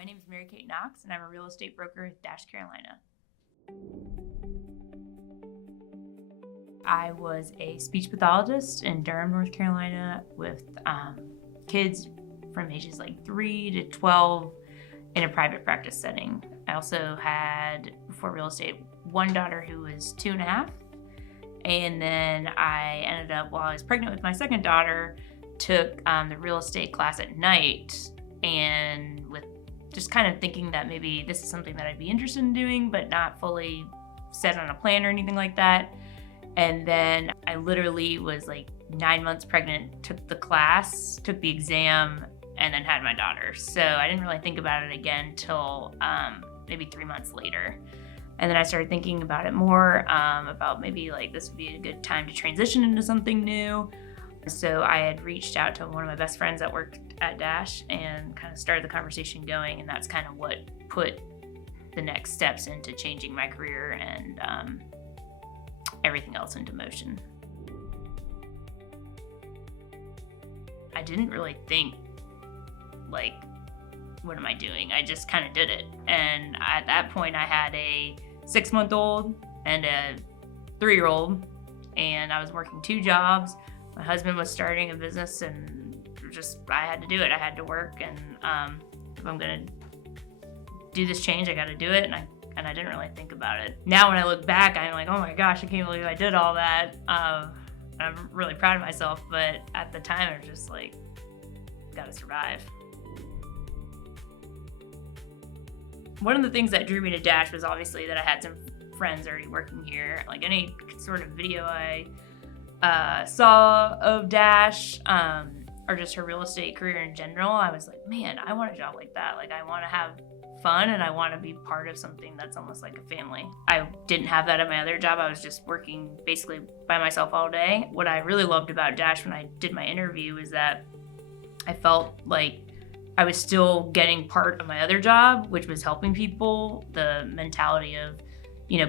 My name is Mary Kate Knox, and I'm a real estate broker at Dash, Carolina. I was a speech pathologist in Durham, North Carolina, with kids from ages like 3 to 12 in a private practice setting. I also had, before real estate, one daughter who was 2.5. And then I ended up, while I was pregnant with my second daughter, took the real estate class at night, and with just kind of thinking that maybe this is something that I'd be interested in doing, but not fully set on a plan or anything like that. And then I literally was like 9 months pregnant, took the class, took the exam, and then had my daughter. So I didn't really think about it again till maybe 3 months later. And then I started thinking about it more, about maybe like this would be a good time to transition into something new. So I had reached out to one of my best friends that worked at Dash and kind of started the conversation going. And that's kind of what put the next steps into changing my career and everything else into motion. I didn't really think, like, what am I doing? I just kind of did it. And at that point, I had a 6-month-old and a 3-year-old, and I was working 2 jobs. My husband was starting a business, and I had to do it. I had to work, and if I'm gonna do this change, I got to do it. And I didn't really think about it. Now when I look back, I'm like, oh my gosh, I can't believe I did all that. I'm really proud of myself, but at the time, I was just like, gotta survive. One of the things that drew me to Dash was obviously that I had some friends already working here. Like any sort of video I saw of Dash, or just her real estate career in general, I was like, man, I want a job like that. Like, I want to have fun, and I want to be part of something that's almost like a family. I didn't have that at my other job. I was just working basically by myself all day. What I really loved about Dash when I did my interview is that I felt like I was still getting part of my other job, which was helping people. The mentality of,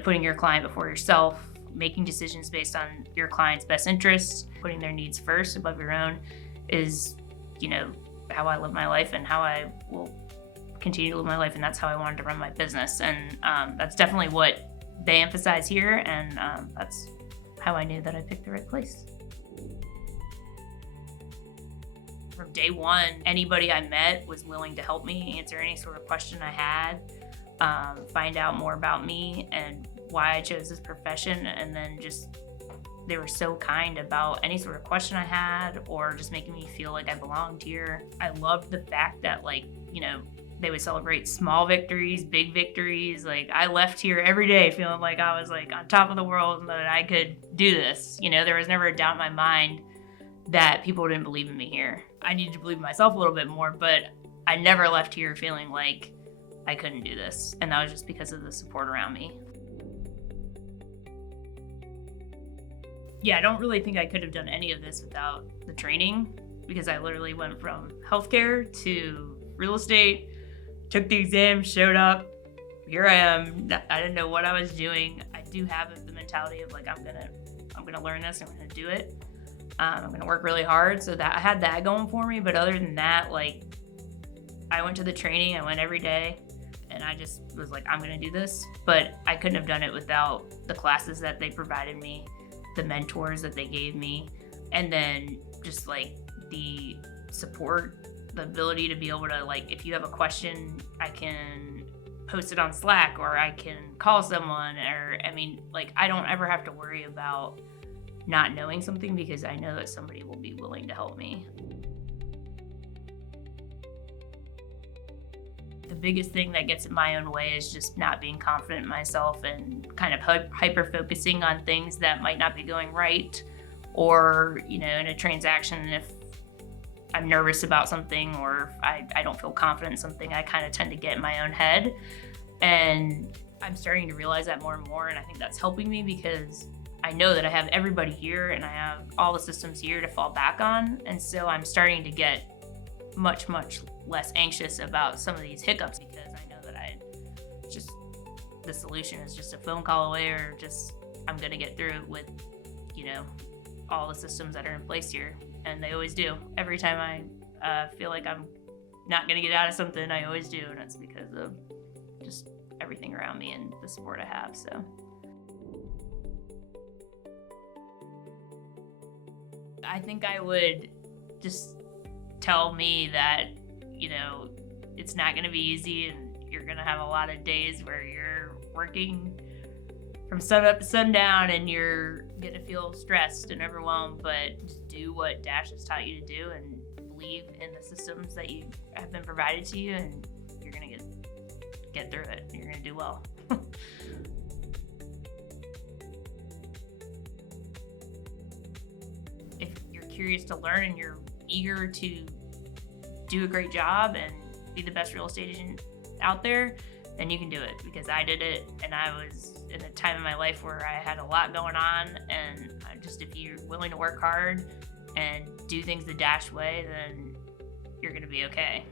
putting your client before yourself, making decisions based on your client's best interests, putting their needs first above your own is, how I live my life and how I will continue to live my life. And that's how I wanted to run my business. And that's definitely what they emphasize here. And that's how I knew that I picked the right place. From day one, anybody I met was willing to help me answer any sort of question I had, find out more about me and why I chose this profession. And then they were so kind about any sort of question I had or just making me feel like I belonged here. I loved the fact that, they would celebrate small victories, big victories. Like, I left here every day feeling like I was like on top of the world and that I could do this. There was never a doubt in my mind that people didn't believe in me here. I needed to believe in myself a little bit more, but I never left here feeling like I couldn't do this. And that was just because of the support around me. Yeah, I don't really think I could have done any of this without the training, because I literally went from healthcare to real estate, took the exam, showed up, here I am. I didn't know what I was doing. I do have the mentality of like, I'm gonna learn this, I'm gonna do it. I'm going to work really hard, so that I had that going for me. But other than that, like, I went to the training, I went every day, and I just was like, I'm going to do this. But I couldn't have done it without the classes that they provided me, the mentors that they gave me, and then just like the support, the ability to be able to, like, if you have a question, I can post it on Slack or I can call someone, or, I don't ever have to worry about not knowing something because I know that somebody will be willing to help me. The biggest thing that gets in my own way is just not being confident in myself and kind of hyper focusing on things that might not be going right, or, in a transaction, if I'm nervous about something or if I don't feel confident in something, I kind of tend to get in my own head. And I'm starting to realize that more and more, and I think that's helping me because I know that I have everybody here and I have all the systems here to fall back on. And so I'm starting to get much, much less anxious about some of these hiccups because I know that the solution is just a phone call away, or just I'm going to get through it with, all the systems that are in place here. And they always do. Every time I feel like I'm not going to get out of something, I always do, and it's because of just everything around me and the support I have. So I think I would just tell me that, it's not going to be easy, and you're going to have a lot of days where you're working from sun up to sundown and you're going to feel stressed and overwhelmed, but just do what Dash has taught you to do and believe in the systems that you have been provided to you, and you're going to get through it. You're going to do well. If you're curious to learn and you're eager to do a great job and be the best real estate agent out there, then you can do it, because I did it, and I was in a time in my life where I had a lot going on, and if you're willing to work hard and do things the Dash way, then you're going to be okay.